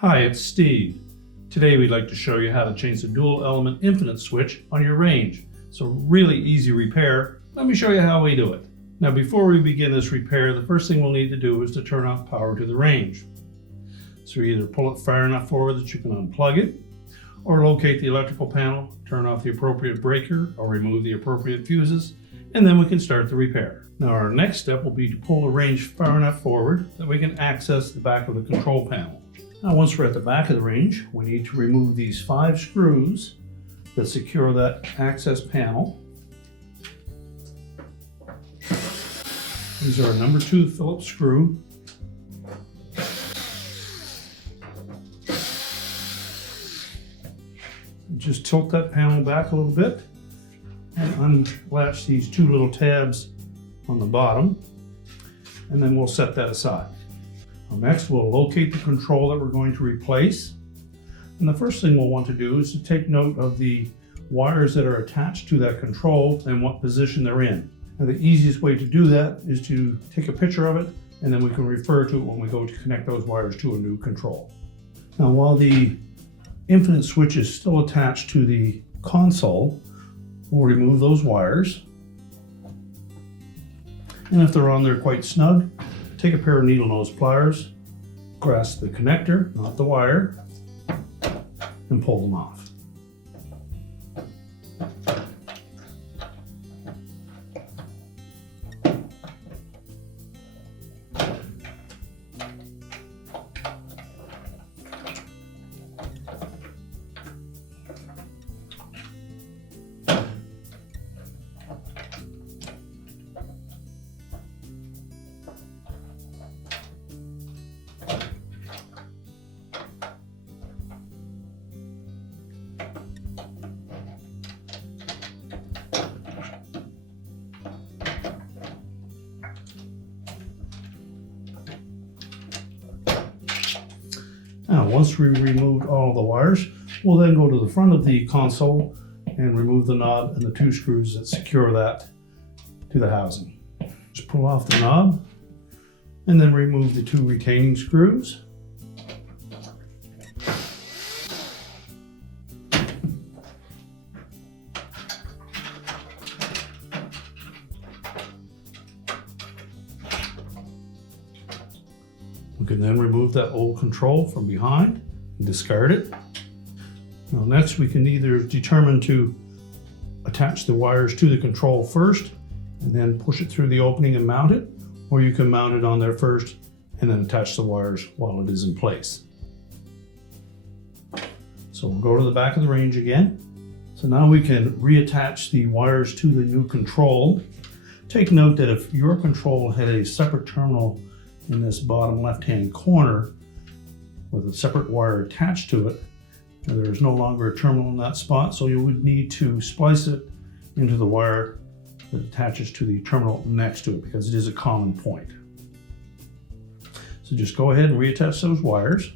Hi, it's Steve. Today we'd like to show you how to change the dual element infinite switch on your range. It's a really easy repair. Let me show you how we do it. Now before we begin this repair, the first thing we'll need to do is to turn off power to the range. So either pull it far enough forward that you can unplug it, or locate the electrical panel, turn off the appropriate breaker, or remove the appropriate fuses, and then we can start the repair. Now our next step will be to pull the range far enough forward that we can access the back of the control panel. Now once we're at the back of the range, we need to remove these 5 screws that secure that access panel. These are a number 2 Phillips screw. Just tilt that panel back a little bit and unlatch these 2 little tabs on the bottom, and then we'll set that aside. Next, we'll locate the control that we're going to replace. And the first thing we'll want to do is to take note of the wires that are attached to that control and what position they're in. Now, the easiest way to do that is to take a picture of it, and then we can refer to it when we go to connect those wires to a new control. Now, while the infinite switch is still attached to the console, we'll remove those wires. And if they're on there quite snug, take a pair of needle nose pliers, grasp the connector, not the wire, and pull them off. Now, once we removed all the wires, we'll then go to the front of the console and remove the knob and the 2 screws that secure that to the housing. Just pull off the knob and then remove the 2 retaining screws. We can then remove that old control from behind and discard it. Now next we can either determine to attach the wires to the control first and then push it through the opening and mount it, or you can mount it on there first and then attach the wires while it is in place. So we'll go to the back of the range again. So now we can reattach the wires to the new control. Take note that if your control had a separate terminal in this bottom left-hand corner with a separate wire attached to it, there is no longer a terminal in that spot, so you would need to splice it into the wire that attaches to the terminal next to it because it is a common point. So just go ahead and reattach those wires.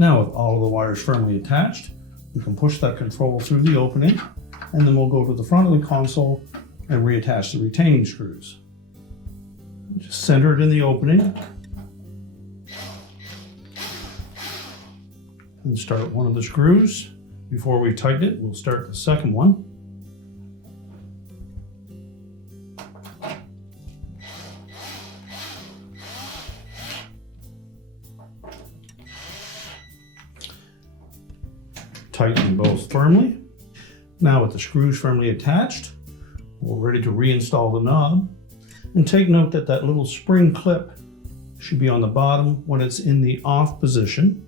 Now with all of the wires firmly attached, we can push that control through the opening, and then we'll go to the front of the console and reattach the retaining screws. Just center it in the opening and start one of the screws. Before we tighten it, we'll start the second one. Tighten both firmly. Now with the screws firmly attached, we're ready to reinstall the knob. And take note that that little spring clip should be on the bottom when it's in the off position.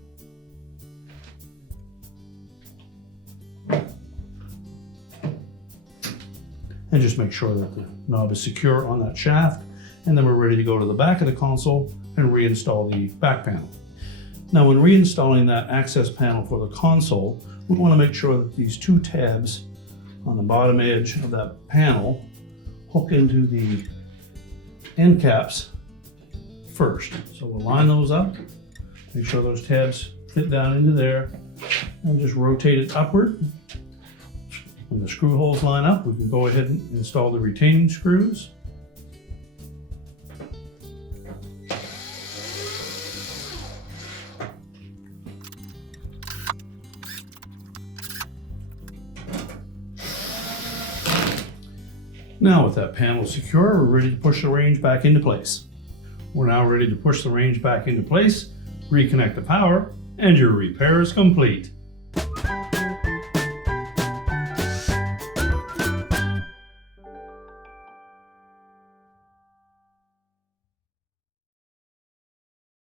and just make sure that the knob is secure on that shaft. And then we're ready to go to the back of the console and reinstall the back panel. Now, when reinstalling that access panel for the console, we want to make sure that these two tabs on the bottom edge of that panel hook into the end caps first. So we'll line those up, make sure those tabs fit down into there, and just rotate it upward. When the screw holes line up, we can go ahead and install the retaining screws. Now with that panel secure, we're ready to push the range back into place. We're now ready to push the range back into place, reconnect the power, and your repair is complete.